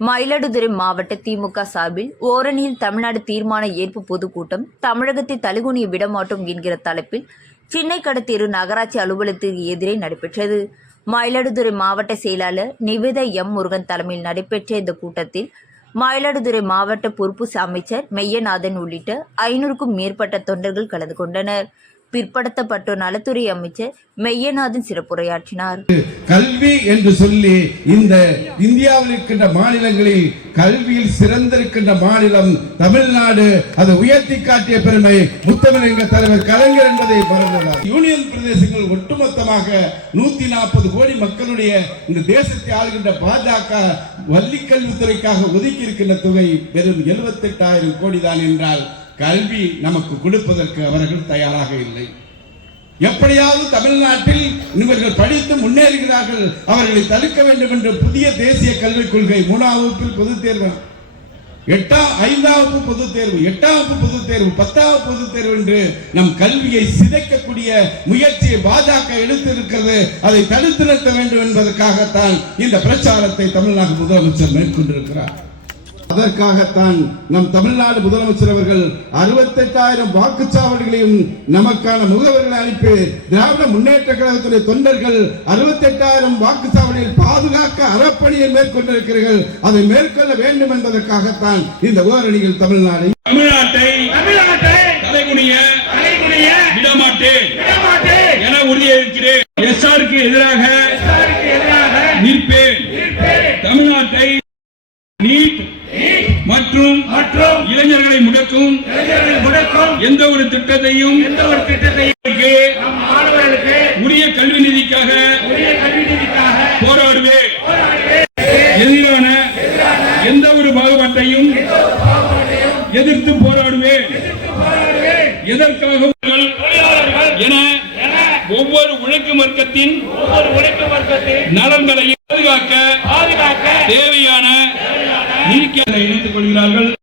மயிலாடுதுறை மாவட்ட திமுக சார்பில் ஓரணியில் தமிழ்நாடு தீர்மான ஏற்பு பொதுக்கூட்டம் தமிழகத்தை தழுகுனிய விடமாட்டோம் என்கிற தலைப்பில் சென்னை கடத்தேரு நகராட்சி அலுவலகத்திற்கு எதிரே நடைபெற்றது. மயிலாடுதுறை மாவட்ட செயலாளர் நிவேதா எம் முருகன் தலைமையில் நடைபெற்ற இந்த கூட்டத்தில் மயிலாடுதுறை மாவட்ட பொறுப்பு அமைச்சர் மெய்யநாதன் உள்ளிட்ட ஐநூறுக்கும் மேற்பட்ட தொண்டர்கள் கலந்து கொண்டனர். பிற்படுத்தப்பட்டோர் நலத்துறை அமைச்சர் மெய்யநாதன் சிறப்புரையாற்றினார். கல்வி என்று சொல்லி இந்த இந்தியாவில் இருக்கின்ற மாநிலங்களில் கல்வியில் சிறந்திருக்கின்ற மாநிலம் தமிழ்நாடு அதை உயர்த்தி காட்டிய பெருமை முத்தமிழக தலைவர் கலைஞர் என்பதை மறந்துள்ளார் யூனியன் பிரதேசங்கள் ஒட்டுமொத்தமாக நூத்தி நாற்பது கோடி மக்களுடைய இந்த தேசத்தை ஆளுகின்ற பாஜக வள்ளி கல்வித்துறைக்காக ஒதுக்கி இருக்கின்ற தொகை வெறும் எழுபத்தெட்டாயிரம் கோடி தான் என்றால் கல்வி நமக்கு கொடுப்பதற்கு அவர்கள் தயாராக இல்லை. எப்படியாவது தமிழ்நாட்டில் இவர்கள் படித்து முன்னேறுகிறார்கள் அவர்களை தடுக்க வேண்டும் என்ற புதிய தேசிய கல்விக் கொள்கை மூணாம் வகுப்பில் பொதுத் தேர்வு. எட்டாம் ஐந்தாம் வகுப்பு பொதுத் தேர்வு எட்டாம் வகுப்பு பொதுத் தேர்வு பத்தாம் வகுப்பு பொதுத் தேர்வு என்று நம் கல்வியை சிதைக்கக்கூடிய முயற்சியை பாஜக எடுத்திருக்கிறது. அதை தடுத்து நிறுத்த வேண்டும் என்பதற்காகத்தான் இந்த பிரச்சாரத்தை தமிழ்நாடு முதலமைச்சர் மேற்கொண்டிருக்கிறார். அதற்காகத்தான் நம் தமிழ்நாடு முதலமைச்சர் அவர்கள் அறுபத்தெட்டாயிரம் வாக்குச்சாவடிகளையும் நமக்கான முகவர்களை அனுப்பி திராவிட முன்னேற்ற கழகத்துடைய தொண்டர்கள் அறுபத்தெட்டாயிரம் வாக்குச்சாவடியில் பாதுகாக்க அறப்பணியை மேற்கொண்டிருக்கிறீர்கள். அதை மேற்கொள்ள வேண்டும் என்பதற்காகத்தான் இந்த ஓரணிகள் தமிழ்நாடு தமிழ்நாட்டை தமிழ்நாட்டை தலைகுனிய தலைகுனிய விடமாட்டேன் என எஸ்ஆருக்கு எதிராக அரசுக்கு எதிராக நிற்பேன் தமிழ்நாட்டை நீட் மற்றும் மற்றும் இளைஞர்களை முடக்கும் முடக்கும் எந்த ஒரு திட்டத்தையும் எந்த ஒரு திட்டத்தையும் மாணவர்களுக்கு உரிய கல்வி நிதிக்காக உரிய கல்வி நிதிக்காக போராடுவேன் எதிரான எந்த ஒரு பாகுபாட்டையும் எதிர்த்து போராடுவேன் எதற்காக என ஒவ்வொரு உழைக்கும் வர்க்கத்தின் ஒவ்வொரு உழைக்கும் வர்க்கத்தின் நலன்களை பாதுகாக்க பாதுகாக்க இணைத்துக் கொள்கிறார்கள்.